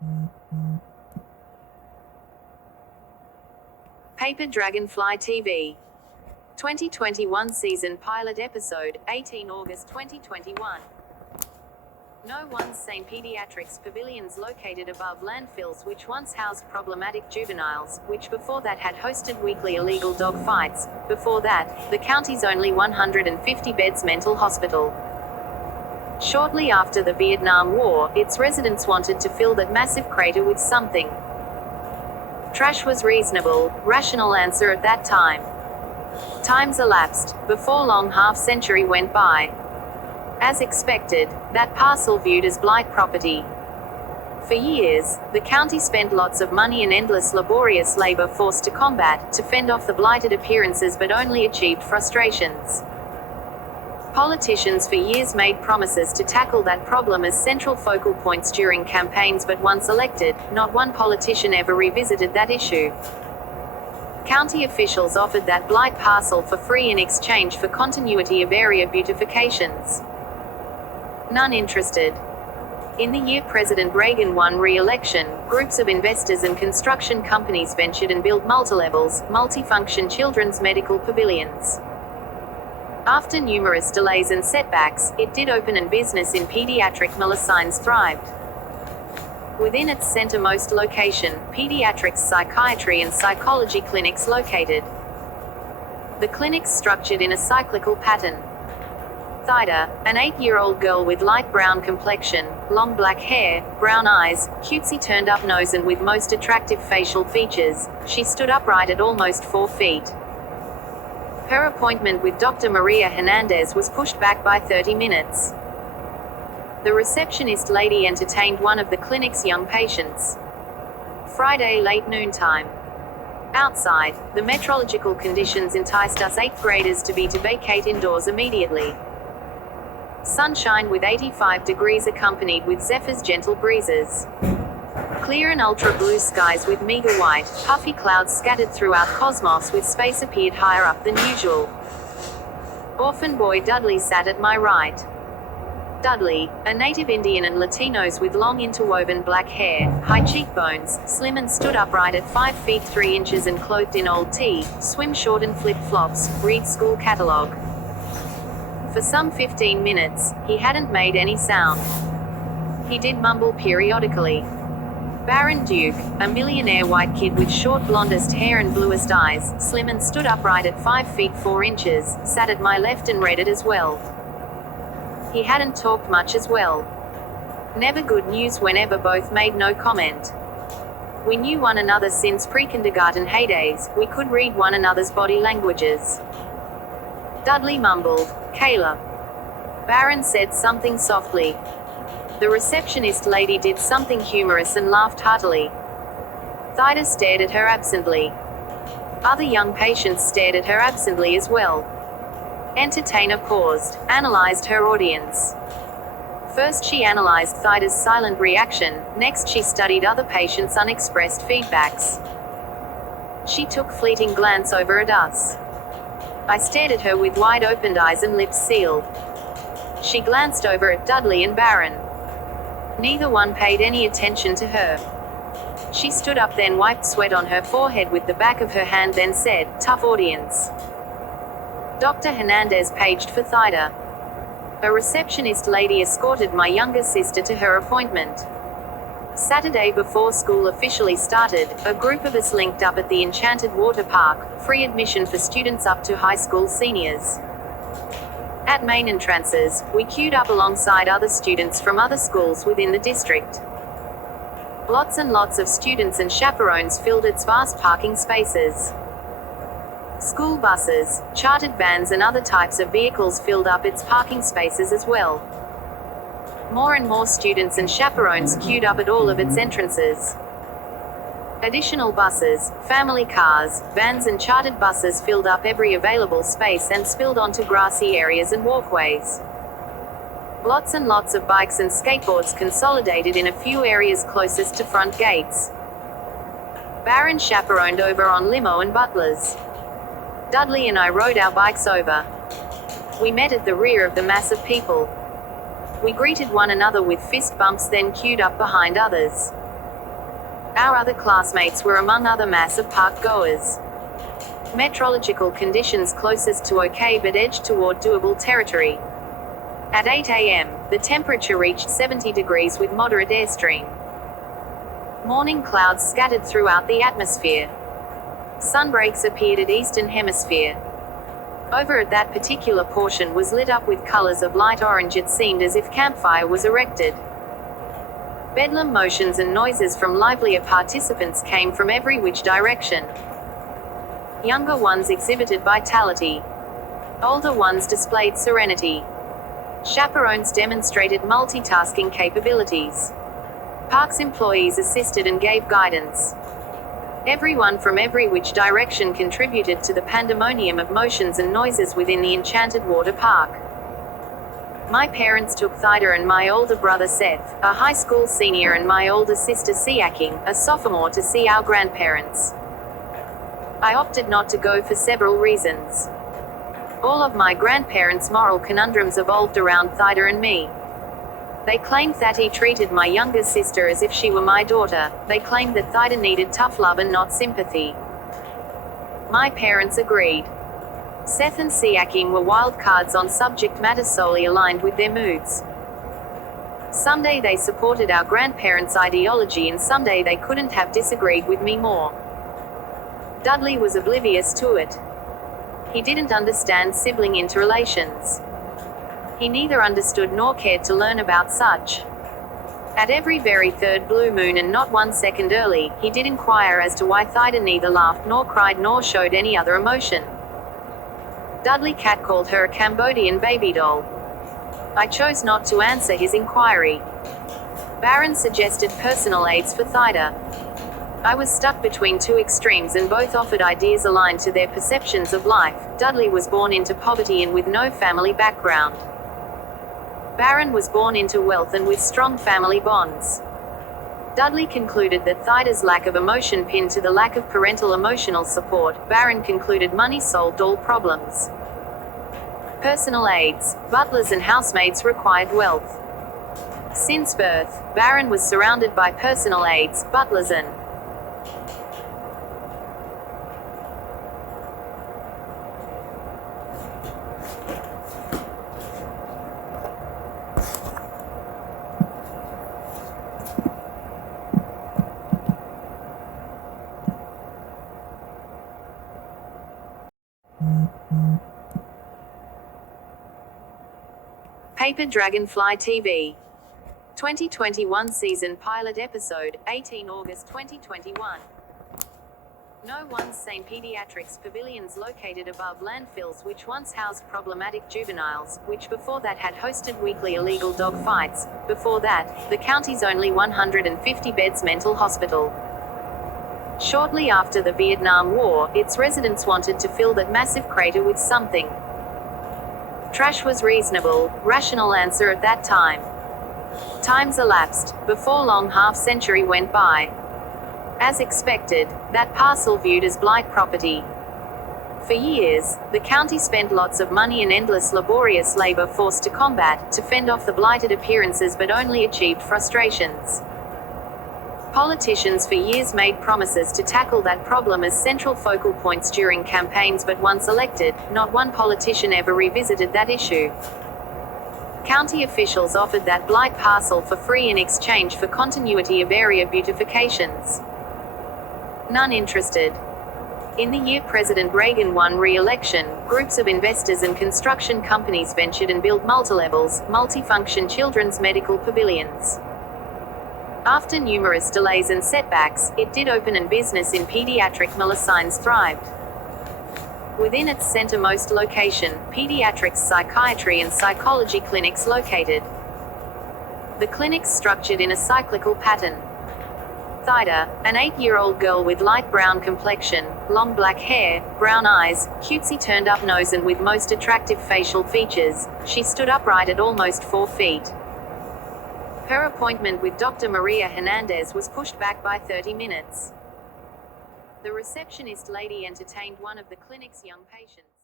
Paper Dragonfly TV. 2021 season pilot episode, 18 August 2021. No one's sane pediatrics pavilions located above landfills which once housed problematic juveniles, which before that had hosted weekly illegal dog fights, before that, the county's only 150 beds mental hospital. Shortly after the Vietnam War, its residents wanted to fill that massive crater with something. Trash was reasonable, rational answer at that time. Times elapsed. Before long half-century went by. As expected, that parcel viewed as blight property. For years, the county spent lots of money and endless laborious labor forced to combat, to fend off the blighted appearances but only achieved frustrations. Politicians for years made promises to tackle that problem as central focal points during campaigns, but once elected, not one politician ever revisited that issue. County officials offered that blight parcel for free in exchange for continuity of area beautifications. None interested. In the year President Reagan won re-election, groups of investors and construction companies ventured and built multi-levels, multi-function children's medical pavilions. After numerous delays and setbacks, it did open and business in pediatric medicine thrived. Within its centermost location, pediatrics psychiatry and psychology clinics located. The clinics structured in a cyclical pattern. Thida, an 8-year-old girl with light brown complexion, long black hair, brown eyes, cutesy turned-up nose and with most attractive facial features, she stood upright at almost 4 feet. Her appointment with Dr. Maria Hernandez was pushed back by 30 minutes. The receptionist lady entertained one of the clinic's young patients. Friday late noontime. Outside, the meteorological conditions enticed us 8th graders to vacate indoors immediately. Sunshine with 85 degrees accompanied with zephyrs, gentle breezes. Clear and ultra-blue skies with meager white, puffy clouds scattered throughout cosmos with space appeared higher up than usual. Orphan boy Dudley sat at my right. Dudley, a native Indian and Latinos with long interwoven black hair, high cheekbones, slim and stood upright at 5 feet 3 inches and clothed in old tee, swim short and flip-flops, read school catalog. For some 15 minutes, he hadn't made any sound. He did mumble periodically. Baron Duke, a millionaire white kid with short blondest hair and bluest eyes, slim and stood upright at 5 feet 4 inches, sat at my left and read it as well. He hadn't talked much as well. Never good news whenever both made no comment. We knew one another since pre-kindergarten heydays, we could read one another's body languages. Dudley mumbled, "Kayla." Baron said something softly. The receptionist lady did something humorous and laughed heartily. Thida stared at her absently. Other young patients stared at her absently as well. Entertainer paused, analyzed her audience. First she analyzed Thida's silent reaction, next she studied other patients' unexpressed feedbacks. She took fleeting glance over at us. I stared at her with wide-opened eyes and lips sealed. She glanced over at Dudley and Baron. Neither one paid any attention to her. She stood up, then wiped sweat on her forehead with the back of her hand, then said, "Tough audience." Dr. Hernandez paged for Thida. A receptionist lady escorted my younger sister to her appointment. Saturday before school officially started, a group of us linked up at the Enchanted Water Park, free admission for students up to high school seniors. At main entrances, we queued up alongside other students from other schools within the district. Lots and lots of students and chaperones filled its vast parking spaces. School buses, chartered vans and other types of vehicles filled up its parking spaces as well. More and more students and chaperones queued up at all of its entrances. Additional buses, family cars, vans and chartered buses filled up every available space and spilled onto grassy areas and walkways. Lots and lots of bikes and skateboards consolidated in a few areas closest to front gates. Baron chaperoned over on limo and butlers. Dudley and I rode our bikes over. We met at the rear of the mass of people. We greeted one another with fist bumps, then queued up behind others. Our other classmates were among other massive park goers. Meteorological conditions closest to okay but edged toward doable territory. At 8 a.m., the temperature reached 70 degrees with moderate airstream. Morning clouds scattered throughout the atmosphere. Sunbreaks appeared at Eastern Hemisphere. Over at that particular portion was lit up with colors of light orange. It seemed as if campfire was erected. Bedlam motions and noises from livelier participants came from every which direction. Younger ones exhibited vitality. Older ones displayed serenity. Chaperones demonstrated multitasking capabilities. Parks employees assisted and gave guidance. Everyone from every which direction contributed to the pandemonium of motions and noises within the enchanted water park. My parents took Thida and my older brother Seth, a high school senior, and my older sister Siaking, a sophomore, to see our grandparents. I opted not to go for several reasons. All of my grandparents' moral conundrums evolved around Thida and me. They claimed that he treated my younger sister as if she were my daughter. They claimed that Thida needed tough love and not sympathy. My parents agreed. Seth and Siakim were wild cards on subject matter solely aligned with their moods. Someday they supported our grandparents' ideology, and someday they couldn't have disagreed with me more. Dudley was oblivious to it. He didn't understand sibling interrelations. He neither understood nor cared to learn about such. At every very third blue moon, and not 1 second early, he did inquire as to why Thida neither laughed nor cried nor showed any other emotion. Dudley catcalled her a Cambodian baby doll. I chose not to answer his inquiry. Baron suggested personal aids for Thida. I was stuck between two extremes, and both offered ideas aligned to their perceptions of life. Dudley was born into poverty and with no family background. Baron was born into wealth and with strong family bonds. Dudley concluded that Thida's lack of emotion pinned to the lack of parental emotional support. Baron concluded money solved all problems. Personal aids, butlers and housemaids required wealth. Since birth, Baron was surrounded by personal aids, butlers and Paper Dragonfly TV. 2021 season pilot episode, 18 August 2021. No one's sane pediatrics pavilions located above landfills which once housed problematic juveniles, which before that had hosted weekly illegal dog fights, before that, the county's only 150 beds mental hospital. Shortly after the Vietnam War, its residents wanted to fill that massive crater with something. Trash was reasonable, rational answer at that time. Times elapsed. Before long, half-century went by. As expected, that parcel viewed as blight property. For years, the county spent lots of money and endless laborious labor forced to combat, to fend off the blighted appearances, but only achieved frustrations. Politicians for years made promises to tackle that problem as central focal points during campaigns, but once elected, not one politician ever revisited that issue. County officials offered that blight parcel for free in exchange for continuity of area beautifications. None interested. In the year President Reagan won re-election, groups of investors and construction companies ventured and built multi-levels, multi-function children's medical pavilions. After numerous delays and setbacks, it did open, and business in pediatric medicine thrived. Within its centermost location, pediatrics psychiatry and psychology clinics located. The clinics structured in a cyclical pattern. Thida, an 8-year-old girl with light brown complexion, long black hair, brown eyes, cutesy turned-up nose and with most attractive facial features, she stood upright at almost 4 feet. Her appointment with Dr. Maria Hernandez was pushed back by 30 minutes. The receptionist lady entertained one of the clinic's young patients.